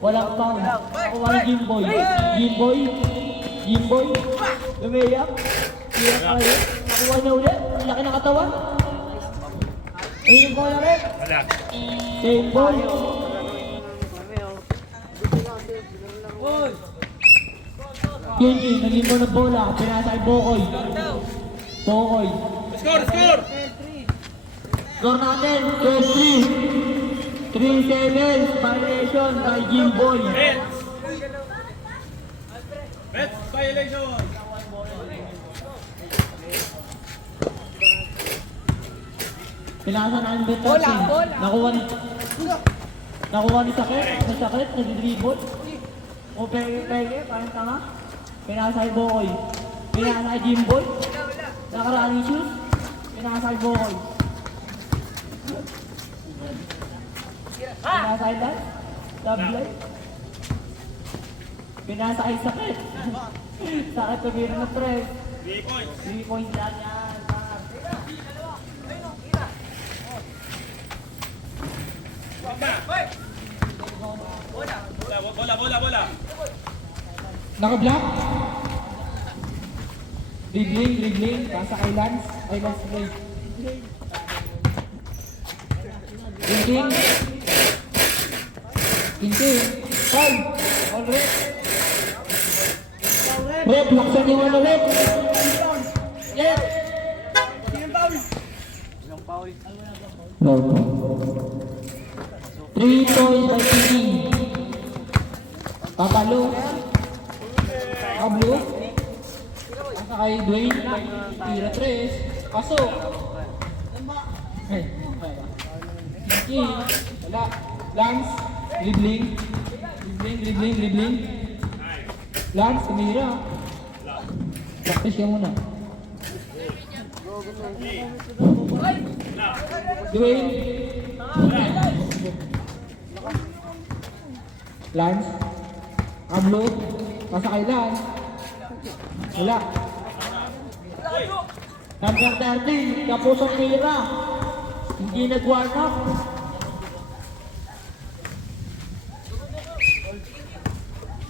Walang foul. Nakuha ni Jimboy. Jimboy. Lumiyak. Tira kayo. Nakuha niya ulit. Ang laki ng katawan. Ayun yung bola rin. Same ball. Kinkin, naging mo ng bola. Pinasa kay Bokoy. Score! Score natin, 12-3. 3-7, violation kay Jimboy. Mets violation! Pinasa na ang bet natin. Nakuha ni Sakit, nag-dribble. O pege, parang tanga. Pinasa kay Bokoy. Pinasa kay Jimboy. Nakaraan shoes. Pinasa kay Bokoy. Pinasa kay Dan. Tablay. Pinasa kay Sakit. Sakit tumira ng press. 3 points. 3 points lang yan. Bola. Naka-block. Dribbling. Pasa kay Lance. Play. Kinking. Foul. Alright. Rep, laksan yung ano, Rep. Yeah. No. 3 points by Kinking. Papalo. Pablo. Pasa kay Dwayne. Tira 3. Pasok. Kinking. Wala. Lance. Dribbling. Lance, tumira. Practice ka muna. Dwayne. Lance. Pablo. Pasa kay Lance. Wala. Number 13. Kapusong tira. Hindi nag-warm up.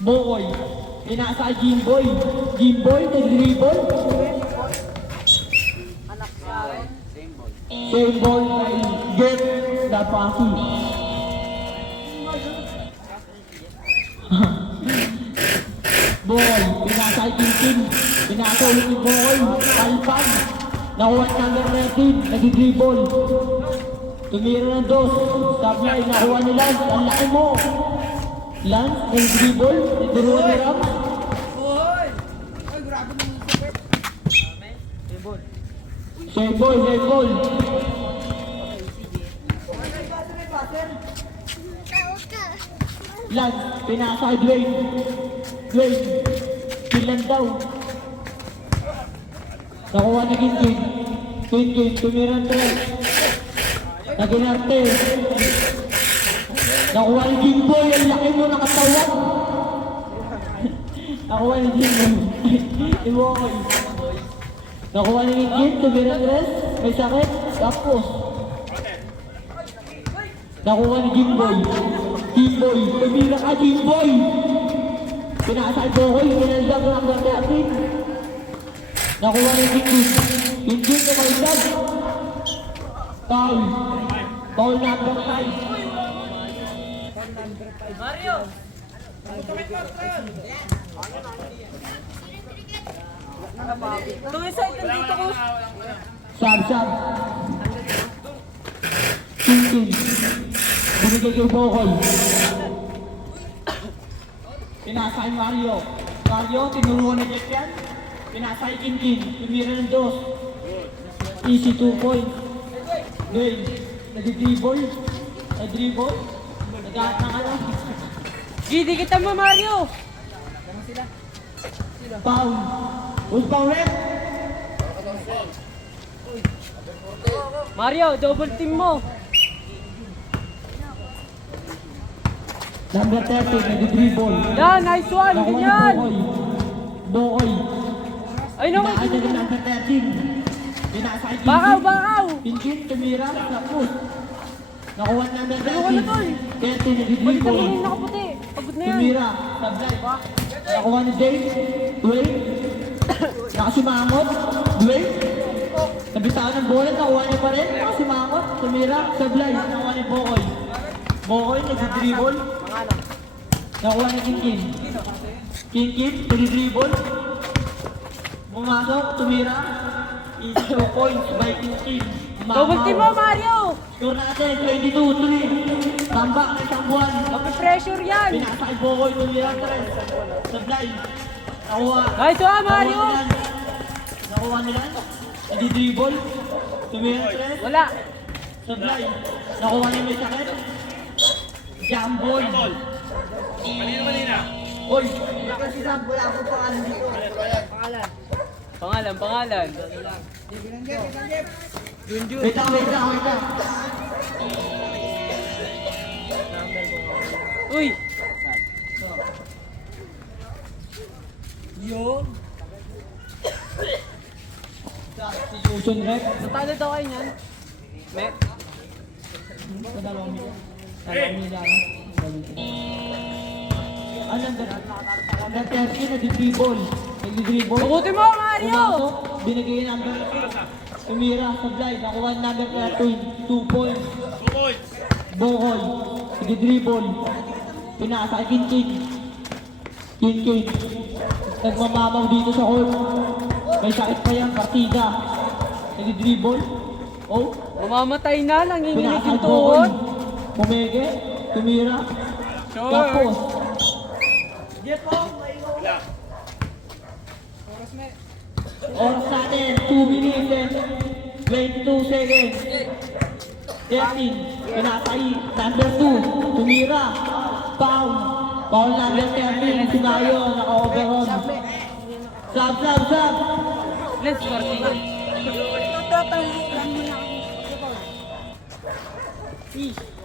Bokoy. Pinasa kay Jimboy. Nag-dribble. Same ball kay Get Lapasi. Bokoy. Pinasa kay Kinkin. Pinasa ulit ni Bokoy. Palpan. Nakuha ni number 13. Nag-dribble. Tumira ng dos. Sablay. Nakuha ni Lance. Ang laki mo. Lance, nag-dribble, tinuruan ni Ram. Save ball. Lance, pinasa kay Dwayne, kilan daw. Nakuha ni Kinkin, tumira ng tres. Naginarte. Nakuha ni Jimboy, ang laki mo ng katawan. Nakuha ni Jimboy. Iwokoy. Nakuha ni Kinkin, tumira tres. May sakit. Tapos. Nakuha ni Jimboy. Tumira ka Jimboy. Pinasa kay Bokoy, pinaldag ng number 13. Nakuha ni Kinkin, tumaldag. Foul number 5. Mario! Tumisay ka dito ko. Sab. Kinkin. Binigay kay Bokoy. Pinasa kay Mario. Tinuruan na Jeff yan. Pinasa kay Kinkin. Tumira ng dos. Easy 2 points. Dwayne. Nag-dribble. Nag-aat ng ano. Gidi kita mo, Mario! Foul. Who's foul rep? Mario, double team mo! Number 30, nag-dribble. Yan, nice one! Nakuha ni Ganyan! Bokoy. Ay, no, Pinasa ni number 13. Pinasa kay Kinkin. Bakaw! Kinkin, tumira. Tapos. Nakuha ni number 13. Nakuha na tol. 30, Balik nag-dribble. kami yung nakaputi. Pag tumira, sablay. Nakuha ni Dave, Dwayne. Nakasimangot, Dwayne. Nabitawan ng bola, nakuha niya pa rin. Nakasimangot, tumira, sablay. Nakuha ni Bokoy. Bokoy, nag-dribble. Nakuha ni Kinkin. Kinkin, nag-dribble. Pumasok, tumira. Easy 2 points by Kinkin. Double team mo, Mario! Score natin, 22-3. Tambak na isang buwan. Mapi-pressure yan! Pinasa kay Bokoy, tumira ka rin. Sablay. Nakuha. Nice one, Mario! Nakuha nila. Nadi-dribble. Tumira ka rin. Wala! Sablay. Nakuha niya may sakit. Jambol. Ball. Kanina. Oy. Pangalan. Wait lang. Uy! Si Yuson Rep. Natalo daw kayo niyan. Me? Sa dalawang mila. Dalawang mila. Alam ba? Nag-tersi na di-dribble. Nag-dribble. Bukutin mo, Mario! Pumasok, binigay yung number. Tumira, sablay. Nakuha ang number 2 points. 2 points. Bokoy. Nag-dribble. Pinasa kay Kinkin. Kinkin. Nagmamamaw dito sa court. May sakit pa yan, partida. Nag-dribble. Oh. Mamamatay na, nanginginig Pinasa yung kay Bokoy. tuhod. Pumege. Tumira. Sure. Tapos. Wala. Oras natin, 2 minutes and 22 seconds. 13, pinatay, number 2, tumira, foul. Foul number 13, sinayo, naka-overon. Sub. Let's work.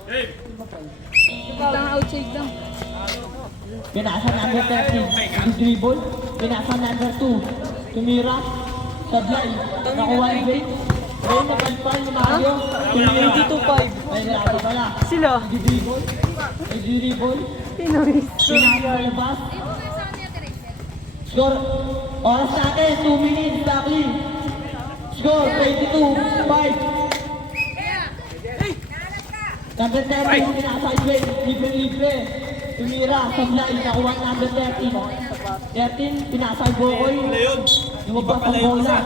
Dave. Outside lang. Pinasa number 13, dribble. Pinasa number 2, tumira, sablay, nakuha ni Wayne. Wayne, nabalpal ni Mario. Tumira, 22-5. ay grabe pala. Sila. Nag-dribble. Pinoy. Pinasa labas. Score, oras natin, 2 minutes, exactly. Score, 22-5. Number 13, pinasa Wayne, libre. Tumira, sablay, nakuha ang number 13. 13, pinasa Bokoy. Wala yun. Lumabas ang bola.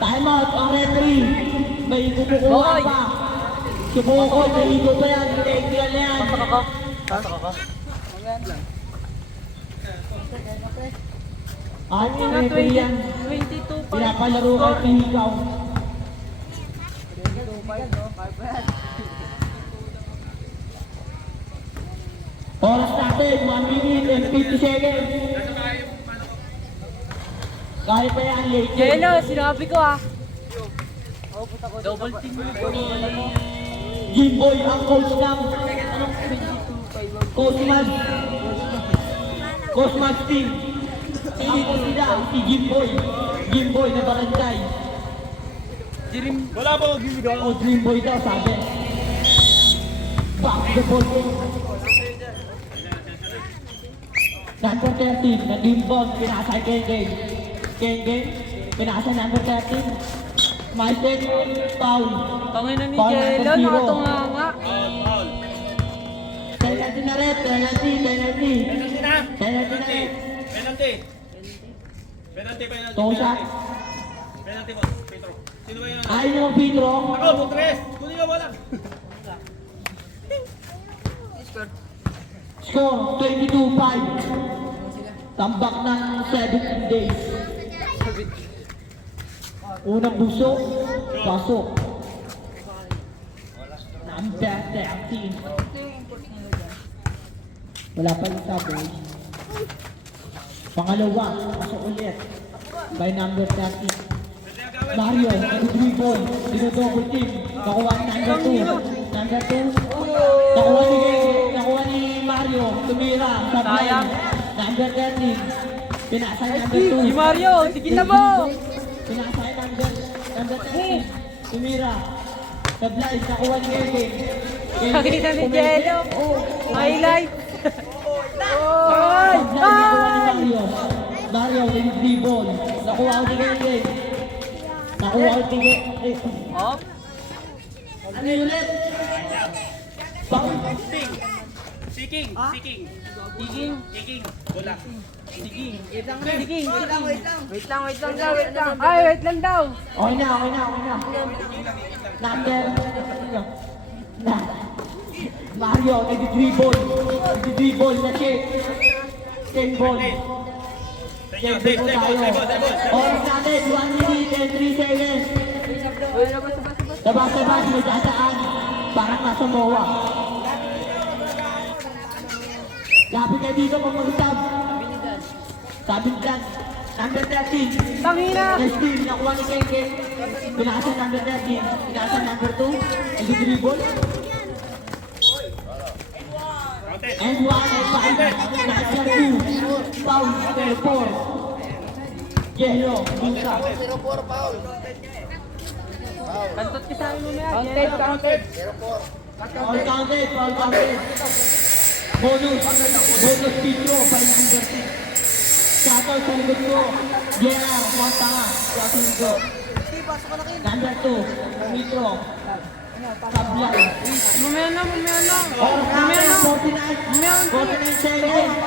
Time out, ang referee. May kukukuha Bokoy. pa. Si Bokoy, may higo pa yan. Tignan na yan. Ano yung referee yan? 22-5. Pinapalaro kay Pihigaw. Oras natin, 1 minute and 50 seconds. Kaya pa yan, late. Jello, sinabi ko ah. Double team mo. Jimboy ang coach ng Cosmas team. Ang coach nila, si Jimboy na barangay. Wala po magbibigay. O Jimboy daw sabi. Back the ball. Number 13, nag-inbound, pinasa kay Kengeng. Pinasa number 13. Maiten, foul. Tangin na ni Foul Jello, number 0. nakatunganga. Foul. Penalty na rin, penalty. Penalty na. Penalty na rin. Penalty. Two shot. Penalty po. Petro. Sino ba yun? Ayaw nyo Pedro. Ako, Butres. Kunin ka wala. Score, 22-5. Tambak ng 17 days. Unang busok, pasok. Number 13. Wala pa yung sabi. Pangalawa, pasok ulit. By number 13. Mario, nag-dribble, dino-double team. Nakuha ni number 2. Number 2. Nakuha ni Mario, tumira, sablay. Sayang. Number 13. Pinasa ni number Si 2. Mario, sige na mo. Pinasa ni number 13. Tumira. Sablay, nakuha ni Kevin. Nakita ni Jello. Oh. Highlight. Ay! Mario. Mario, with free ball. Nakuha ko ni Gengeng. Nakuha ko ni Gengeng. Oh. Ano yun ulit? Seeking. Siging. Bola. Siging. Wait lang. Ay, wait lang daw. Okay na. Number. Na. Mario, nag-dribble na check. Check ball. Check ball po tayo. Oras natin, 1 minute and 3 seconds. Labas, may dadaan. Parang nasa MOA. Lapit ka dito pag mag-stab. Sabi dyan, number 13. Tangina. Nestin, nakuha ni Gengeng. Pinasa number 13. Pinasa number 2. Nag-dribble. And 1 and 5. Number 2. Foul number 4. Yellow, Musa. Kantot ka sa akin mamaya. Counted. All counted. Bonus Picho, 506. Shuttle sa likod ko. Gerard, monta nga. Jacinto. Number 2, Mitro. Sablay. Mamaya na. Oras natin, 49 seconds.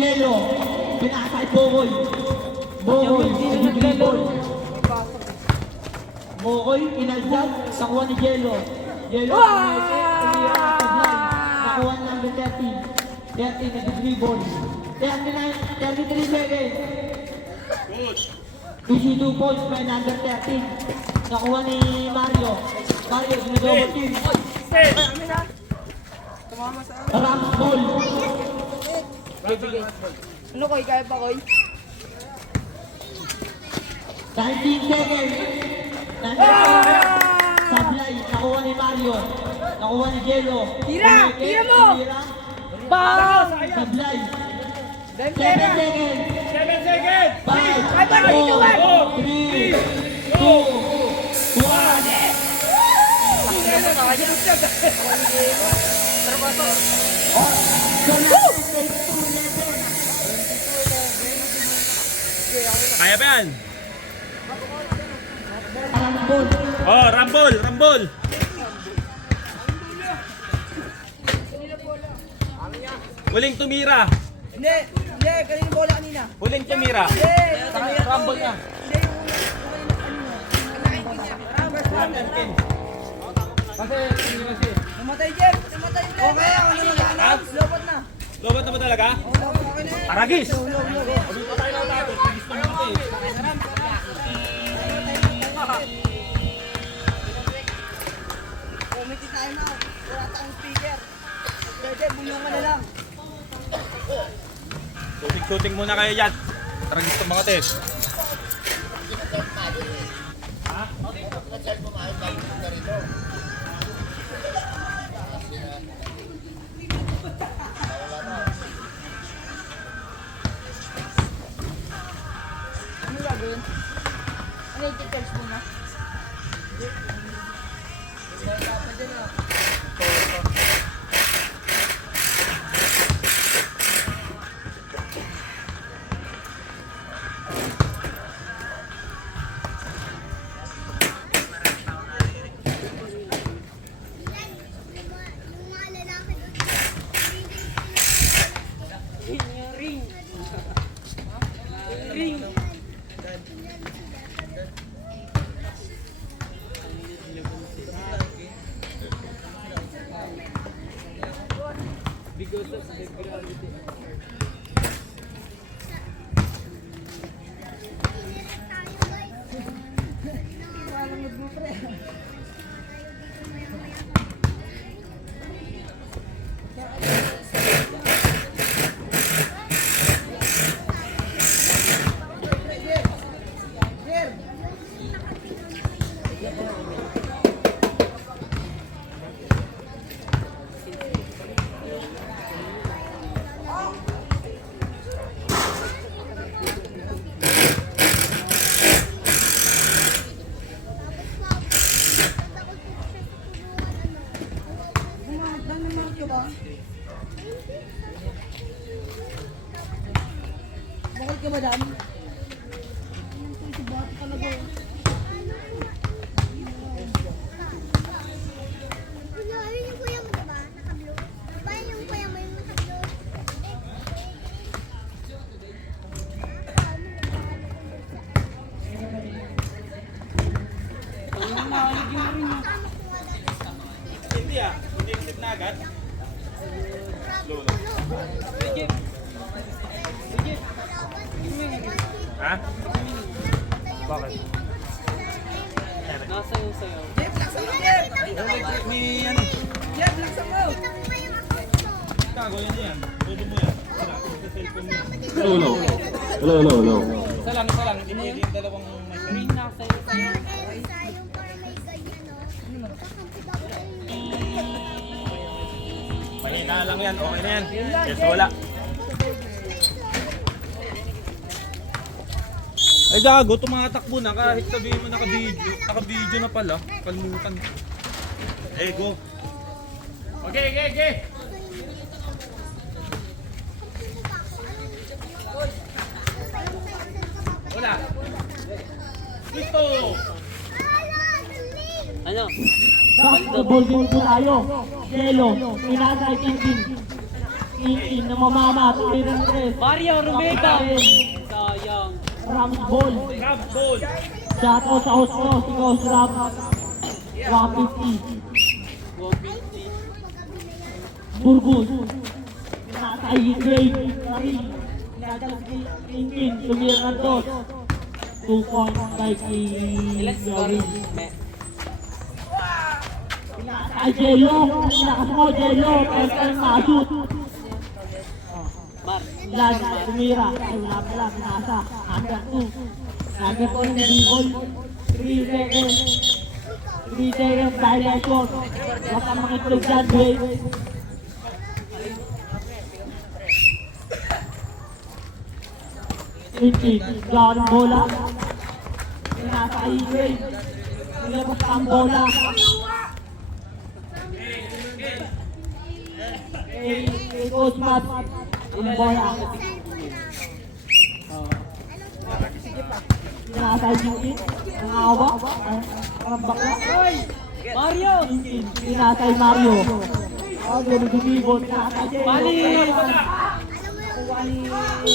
Yellow, pinasa kay Bogoy. Nag-dribble. Bogoy, inalsad, nakuha ni Yellow. Nakuha ni number 13. 13, nag-dribble. 33 seconds. Easy 2 points by number 13. Nakuha ni Mario. Ginagawa team. Rams ball. Ano koy, kaya pa koy? 19 seconds. Number 4. Sablay. Nakuha ni Mario. Nakuha ni Jello. Tira mo! Bang! Sablay. 7 Dempera! seconds. 7 seconds. 5, 4, 3, 2, 1. Kaya ba yan? Rambol. Oh, Rambol. Huling tumira. Hindi, kanina bola kanina. Huling tumira. Rambol na. Namatay, Jeff! Okay, ako na mag-anak. Lobot na. Lobat na ba talaga? Okay na yan. Aragis. Committee tayo na. Wala tayong speaker. Jeff, bulungan na lang. Shooting muna kayo yan. Aragis to mga tes. Ano gagawin? Ano yung details muna? ba dyan? Kuya, ayun yung kuya mo diba? Naka-blue. Paano yung kuya mo yung naka-blue? Hindi ah. Hindi exit na agad. Ha? Bakit? Nasa yung sayo. Jeff, laksan mo, Jeff! May ano. Jeff, laksan mo! Kita mo ba yung account mo? Tago yan yan. Todo mo yan. Wala. Sa cellphone mo. Hello. Isa lang, isa lang. Hindi mo yung dalawang mic. Green nasa yung sayo. Parang Elsa, yung parang may ganyan, no? Kakampi daw kayo yung Mahina lang yan. Okay na yan. Yes, wala. Ay gago, tumatakbo na kahit sabihin mo naka-video na pala. Kalimutan. Eh, go. Okay. Wala. Dito. Ano? Basketball din po tayo. Yelo, Inasay, Tintin na mamamat, Tirang Tres. Mario Rumega! Sayang. Rams Ball. Grab ball. Shato sa host ko, si Coach Ram. 150. 150. Burgos. Inasay, Grade. Karin. Tintin, tumira ng dos. 2 points by kay Score. Gawin. Ay, Jello. Lakas mo, Jello. Pero kayong ma-shoot. Mar. Lan, tumira. Ay, wala pala. Pinasa. Under 2. Under 2 yung D-ball. 3 seconds. 3 seconds. Violation. Huwag kang makitlog dyan, Dwayne. Gawa ng bola. Pinasa kay Dwayne. Nilabas ang bola. Coach Matt, yung bola. Sinasay yung ang awa, ang bakla. Mario! Sinasay Mario. Ganun dumibot, sinasay Jay. Mali!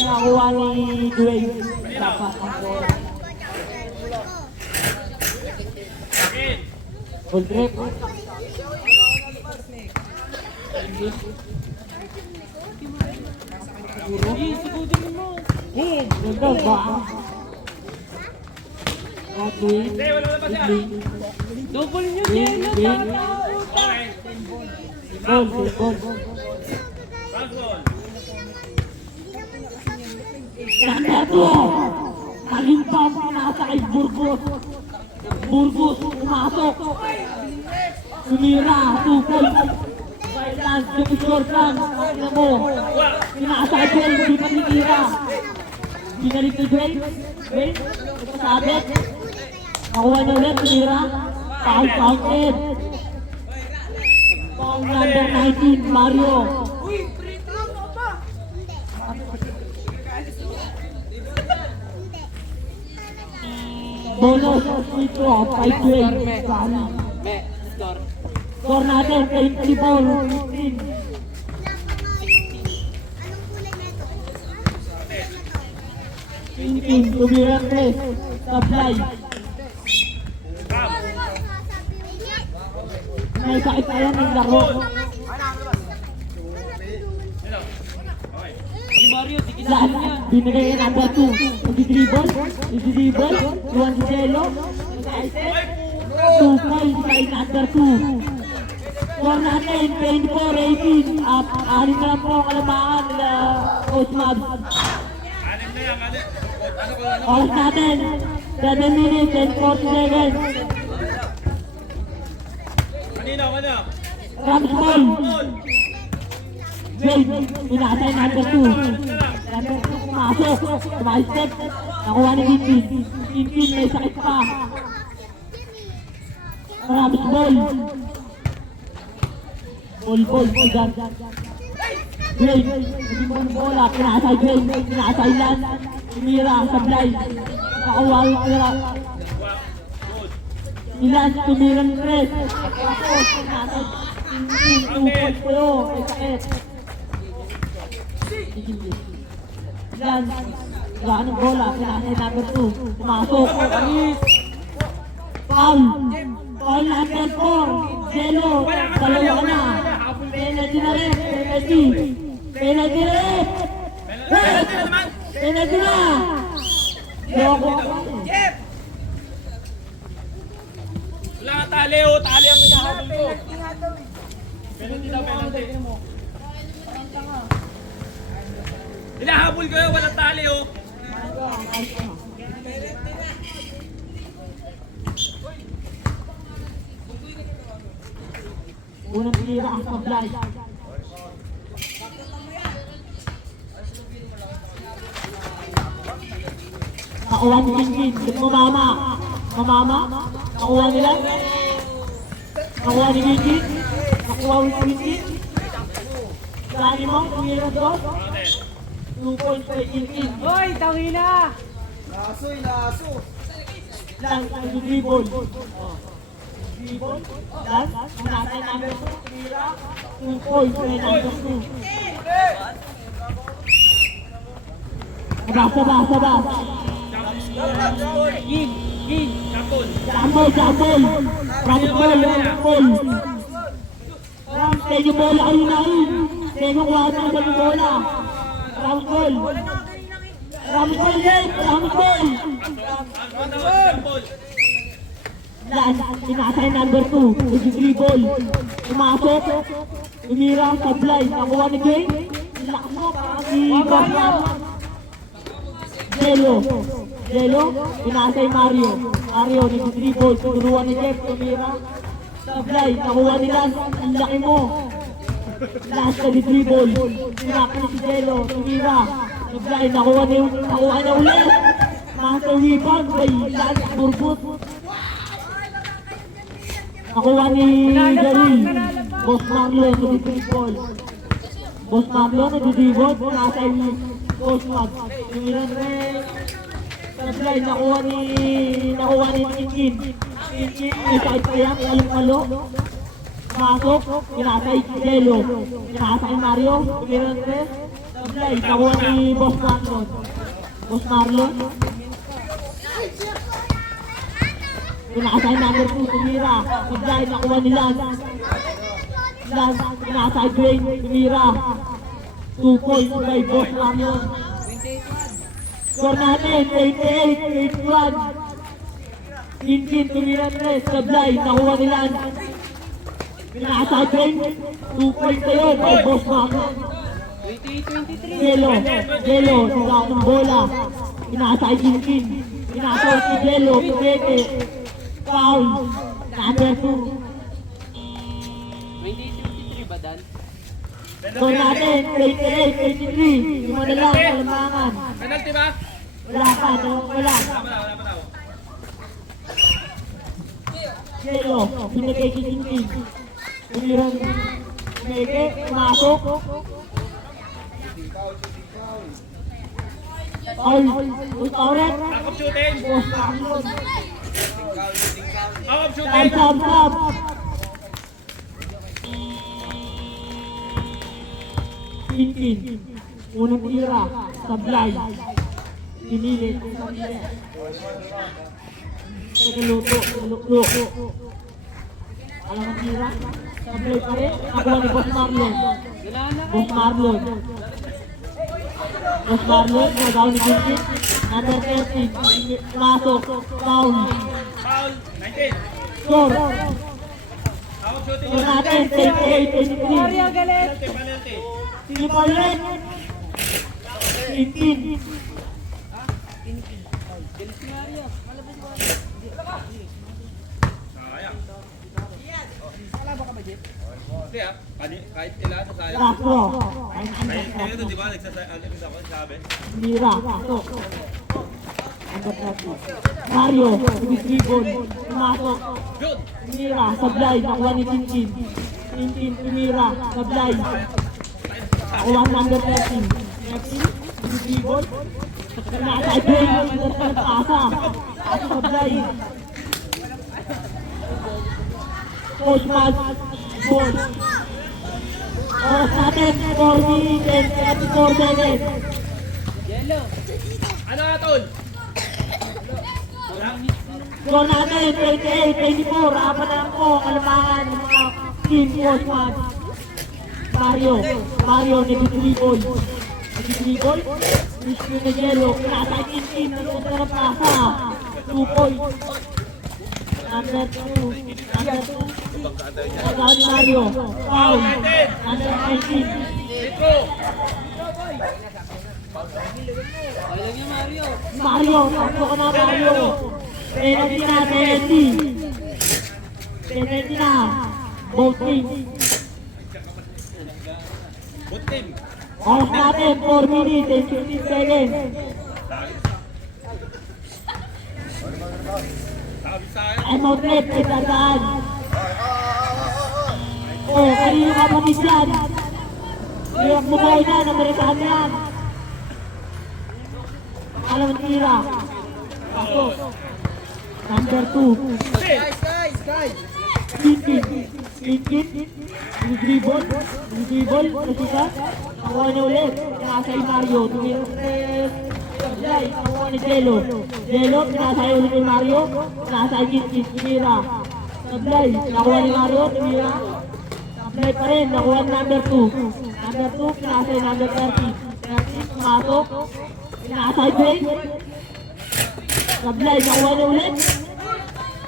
Nakuha ni Dwayne. Dapat ang bola. Full grip. Ganda ba? Okay. Double nyo din! Gol. Ito! Kalimpam, nasa kay Burgos. Burgos, pumasok. Sumira, tukol. Violence, yung score plan. Ano mo? Pinasa kay Dwayne, hindi pa tinira. Binalik ni Dwayne. Dwayne, sabit. Nakuha niya ulit, tinira. Foul counted. Foul number 19, Mario. Bonus, free throw, 5 Dwayne. Me, score. Score natin, 20 ball, 15. Tintin, tumira 3. Supply. May sakit tayo ng laro. Si Mario, di Lahat, kinakain niya. binigay ka number 2. Nagdi-dribble, iwan si Jello. 2 points kay number 2. Score natin, 24-18. Anim na lang po ang kalamangan nila Coach Mabs. Anim na yan. Ano? Oras natin, 7 minutes and 40 seconds. Kanina. Rams ball. Wait, pinasay number 2. Number 2 pumasok. Tumaistep. Nakuha ni Tintin. Tintin may sakit pa. Rams ball. Ball. Wait, hindi mo ng bola. Pinasay Wayne. Pinasay Lan. tumira, sablay. Nakuha yung tira. Ilan, tumira ng tres. Tapos, natag. Tupod po yun. May sakit. Ilan, gaan ng bola. Pinasay number 2. Pumasok. Foul. Foul number 4. Jello. Dalawa na. Penalty na rin. Penalty. Penalty na rin. Penalty na. Loko. Jeff! Wala nga tali oh, tali ang hinahabol ko. Penalty nga daw eh. Penalty daw, penalty. Hinahabol ko yun, walang tali oh. Unang tira ang sablay. Nakuha ni Kinkin. Mamama. Mamama. Nakuha nila. Nakuha ni Kinkin. Nakuha ni Kinkin. Saan mo? Tumira doon. 2 points kay Kinkin. Hoy, tawina! Laso eh, laso. Lang ang dribble. Dribble. Lang. Ang natay number 2. Tumira. 2 points kay number 2. Saba. Gin! Gin! Kapon. Jambol. Ramit ball. Tenyo bola kayo na rin. Tenyo kuha na sa bola. Ramit ball. Yan, inasay number 2. Dribble. Pumasok. Tumira, sablay. Nakuha ni Gay. Lakas mo, parang si Bamba. Jello, inasay Mario. Mario, nag-dribble. Turuan ni Jeff, tumira. Sablay, nakuha ni Lance. Ang laki mo. Lance na dribble. Tinaka ni si Jello, tumira. Sablay, nakuha na ulit. Master rebound kay Lance Burbut. Nakuha ni Daryl. Boss Marlon, nag-dribble. Boss Marlon, nag-dribble. Inasay ni Boss Mag. Tumira rin. Sablay, nakuha ni Kinkin. Kinkin, isakit pa yan, along-alo. Masok, inasay Jello. Inasay Mario, tumiran rin. Sablay, nakuha ni Boss Marlon. Boss Marlon. Inasay number 2, tumira. Sablay, nakuha ni Lance. Lance, inasay Dwayne, tumira. 2 points by Boss Marlon. Score natin, 88-81. Kinkin, tumira rin. Sablay, nakuha ni Lance. Pinakasay Dwayne. 2 points kayo by Boss Marlon. 28-23. Jello, sila ng bola. Pinakasay Kinkin. Pinakasay si Jello, pumete. Foul. Number 2. 28-23 ba, Dan? Score natin, 88-83. Lima na lang, kalamangan. Penalty ba? Wala pa, wala. Wala pa. Jello, pinagay kay Kinkin. Tumirang pumete, pumasok. Foul. Ulit. Back up shooting. Boss Marlon. Back up shooting. Stop. Kinkin. Unang tira. Sablay. Pinilit. Nagluto. Alam ang tira. Sablay pa rin. Nakuha ni Boss Marlon. Wala na Boss Marlon. Nagaw ni Kinkin. Number 13. Masok. Foul. Foul. 19. Score. Back up shooting. Score natin. 88-83. Mario, galit! Penalty. Sige pa ulit. Kinkin. Galit si Mario. Sayang. Hindi ah. Kahit ilan sa sayang. Rakro. Ay, ito di ba? Nagsasayang ako, sabi. Mira. Pasok. Number 30. Mario. Dribble. Pumasok. Good. Mira. Sablay. Nakuha ni Kinkin. Kinkin. Mira. Sablay. Nakuha number 13. 13. Dribble. Nasa Adrian, pasa. Pasa sablay. Coach Mag, ball. Oras natin, 4 minutes and 34 seconds. Yellow. Ano nga, tol? Score natin, 28-24. Apat na lang po, kalamangan ng mga team Coach Mag. Mario, nag-dribble. Nag-dribble. Crispy na yellow. Nasa team, nanood na ng pasa. 2 points. Number 2. Nagawin ni Mario. Foul. Number 19. Alam niya Mario. Mario, takbo ka na Mario. Penalty na, penalty. Penalty na. Both teams. Good team. Oras natin, 4 minutes and 15 seconds. Sabi sa akin. Time out left, may tandaan. Oh, kanino kapatid yan? Hirap bumaw na, Amerikano yan. Alam ang tira. Pasok. Number 2. Guys! Kinkit. Dribble. Kasi ka. Nakuha niya ulit. Pinasay Mario. Tumira Sablay. Nakuha ni Jello. Pinasay ulit ni Mario. Pinasay Kinkit. Tumira. Sablay. Nakuha ni Mario. Tumira. Sablay pa rin. Nakuha ni number 2. Number 2. Pinasay number 30. 30. Pumasok. Pinasay Jay. Sablay. Nakuha niya ulit.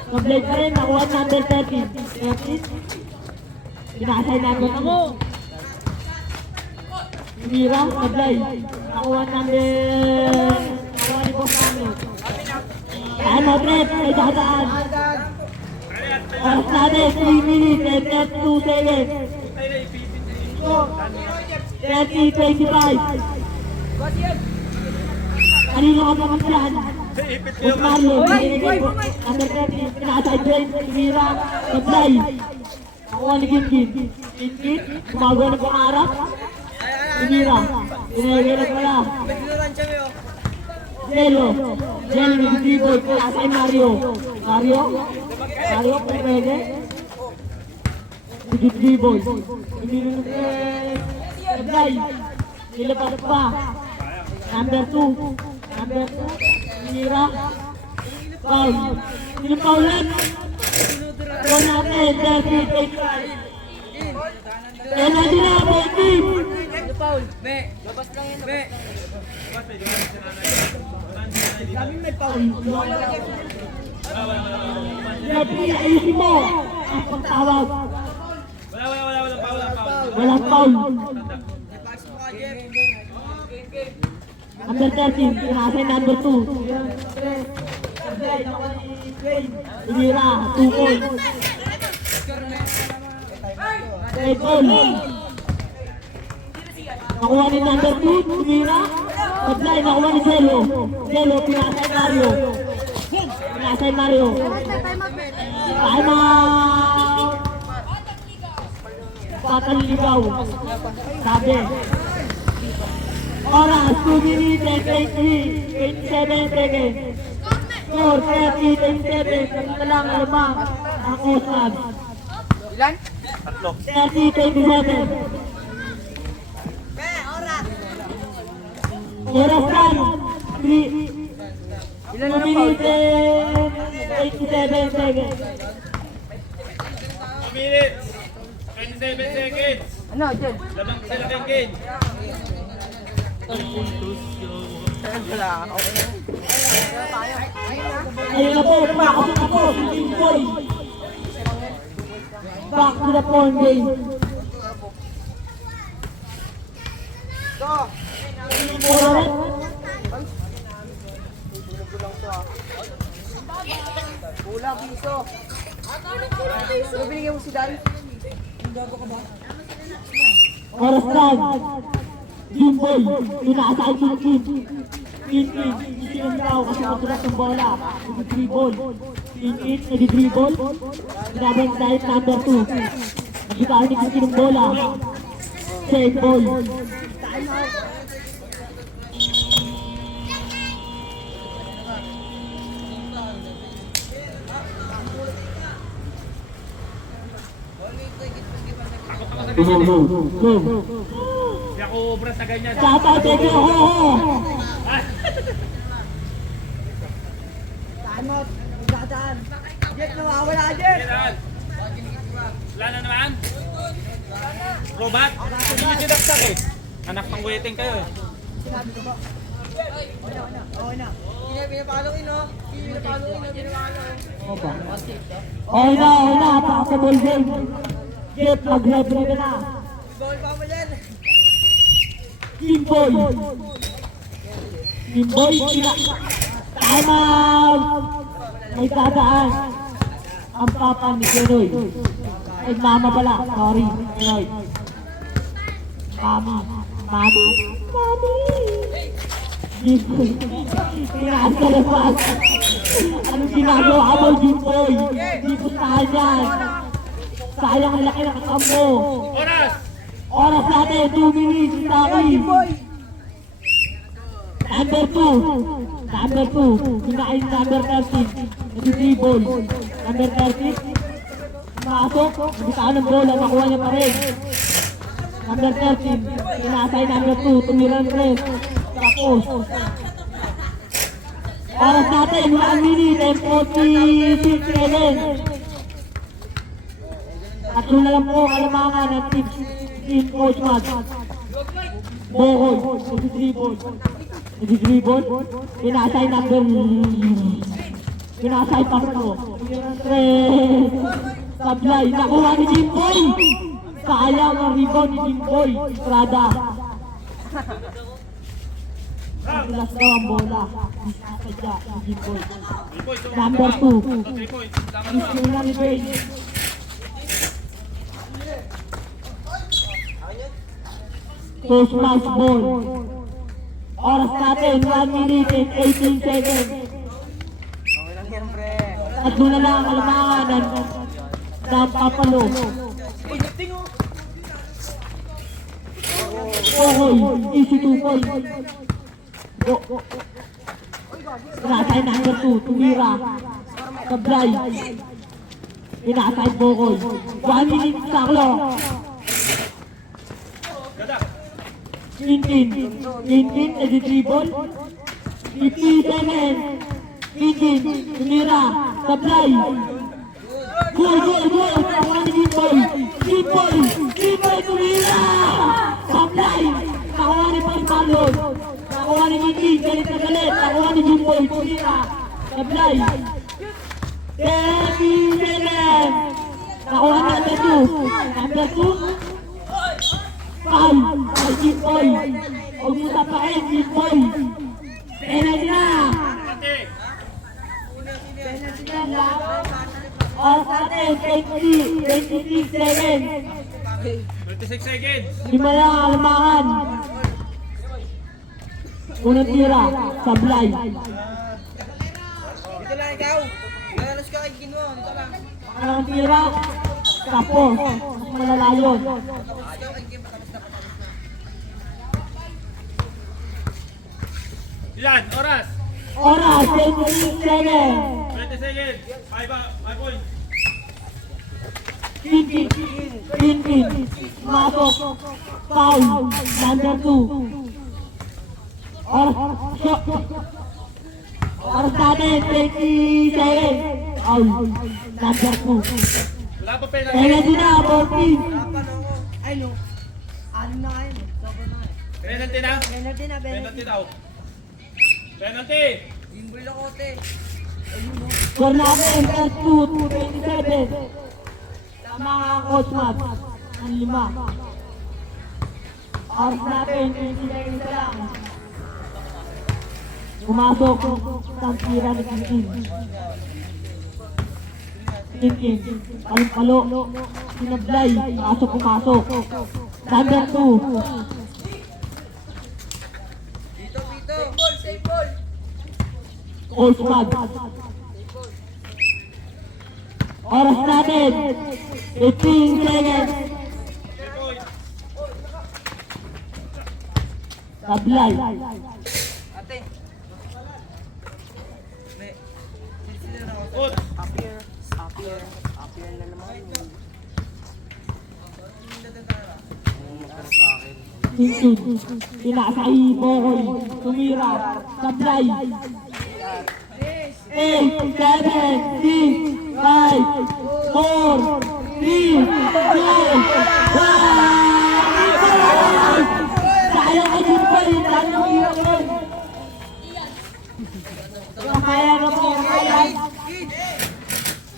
Sablay pa rin. Nakuha ni number 30. 30. Pinasay number 2. Mira, Sablay. Nakuha ni Bosano. Time out left, may dadaan. Oras natin, 3 minutes and 32 seconds. 30-25. Kanino ka naman dyan? Bosano, number 30, pinasay Brent, Mira, Sablay. Nakuha ni Kinkit. Kinkit, gumagawa ng pangarap. Tumira. Pinahigilan mo na. Jello, nag-dribble. Pinasay Mario. Mario, kung pwede. Nag-dribble. Tumira ng Sablay. Nilapad pa. Number 2. Tumira. Foul. Nilapaw ulit. Score natin, 30-25. Penalty na, both team. Paul, labas lang yan. Kami may Paul. Ayusin mo. Ang pagtawag. Walang foul. Walang foul. Number 13, pinasay number 2. Tumira, 2 points. Red ball. Nakuha ni number 2, Tumira. Sablay, nakuha ni Jello. Pinasay Mario. Time out. Pataliligaw. Sabi. Oras, 2 minutes and 27 seconds. Score, 30-27. Kanina lang, alamang ang Osman. Ilan? 30-27. Oras lang. 2 minutes and 27 seconds. 2 minutes. 27 seconds. Ano, dyan? Lamang sila kay Ken. Wala, okay na. Ayun na po, pakasok na po si Team Boy. Back to the point game. Alright. Kulang piso. Ano binigyan mo si Dan? Oras lang. Team Boy, inaasay si Team. Kinkit, isinandaw kasi matulas ng bola. Nag-dribble. Kinkit, nag-dribble. Ginabang dahil number 2. Nagitaan ni Kinkit ng bola. Save ball. ganyan eh. Go. Hindi ako obra sa ganyan. Tatay, teke, ho! Time out. Magdadaan. Jet, nawawala, Jet. Kailangan. Wala na naman? Robot? Hindi nyo sinaksak eh. Anak ng waiting kayo eh. Sinabi ko ba? Okay na. Pinapalo-in, no? Pinapalo-in, no? Pinapalo. Okay na, passable game. Jeff, mag-replay ka na. Bawal pa mo yan. Kimboy. Kimboy, time out! May dadaan. Ang papa ni Kenoy. Ay, mama pala. Sorry, Kenoy. Mami. Kimboy. Pinakasalapas. Anong ginagawa mo, Kimboy? Di ko tahan yan. Sayang ang laki ng kasam mo. Oras! Oras natin, 2 minutes. Taki. Number 2. Kinain number 13. Nag-dribble. Number 13. Pasok. Nabitaan ng bola. Makuha niya pa rin. Number 13. Kinasay number 2. Tumiran rin. Tapos. Oras natin, 1 minute and 46 seconds. Tatlo na lang po kalamangan ng team coach Matt. Bokoy. Nag-dribble. Pinasay number. Pinasay Parto. Sablay. Nakuha ni Jimboy. Sayang ang rebound ni Jimboy. Estrada. Pilas daw ang bola. Sadya ni Jimboy. Number 2. 3 points. Tama na. Isula ni Dwayne. Post match ball. Oras natin, 1 minute and 18 seconds. Okay lang yan, pre. Tatlo na lang ang kalamangan ng Papalo. Okoy, easy 2 points. Pinasay number 2, tumira. Sablay. Pinasay Bokoy. 1 minute saklo. Kinkin, nag-dribble. 50 seconds. Kinkin, tumira. Sablay. Goal! Nakuha ni Kimboy, tumira! Sablay! Nakuha ni Pagbalon. Nakuha ni Kinkin, galit na galit. Nakuha ni Kimboy, tumira. Sablay. 10 seconds. Nakuha ni number 2. Number 2. Foul! Ay, Kimboy! Huwag mo tapakin, Kimboy! Penalty na! Penalty na! Oras natin, 26 seconds! 26 seconds. Lima lang ang alamangan! Unang tira, Sablay! Dito lang ikaw. Lalas ka kay Ginmo. Dito lang. Pangalang tira, Tapos, mas malala yun. Ilan? Oras? Oras, 26 seconds! 20 seconds. 5 points. Kinkin, masok, foul, number 2. Oras natin, 20 seconds. Foul, number 2. Wala pa penalty. Penalty na, 14. Ay, no. Ano na kayo? Sobrang na kayo. Penalty na? Penalty na, Penalty penalty. daw. Penalty! Ginboy Locote. Score natin, 32, 27. Tama nga ang coach Matt. Ang 5. Oras natin, 20 seconds na lang. Pumasok ang tira ni Kinkin. Palo, sinablay, pumasok. Number 2. Dito. Save ball. Coach Matt. Oras natin, 15 seconds. 3 points. Sablay. Ate. May. Sila na ako. Ut. Up here na naman. Tintin. Pinasahi Bokoy. Tumira. Sablay. 8, 7, 6, 5, 4, 3, 2, 1. Sayang ka din pa rin. Sayang ang hirap yun. Kaya na po.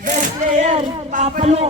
Best player. Papalo.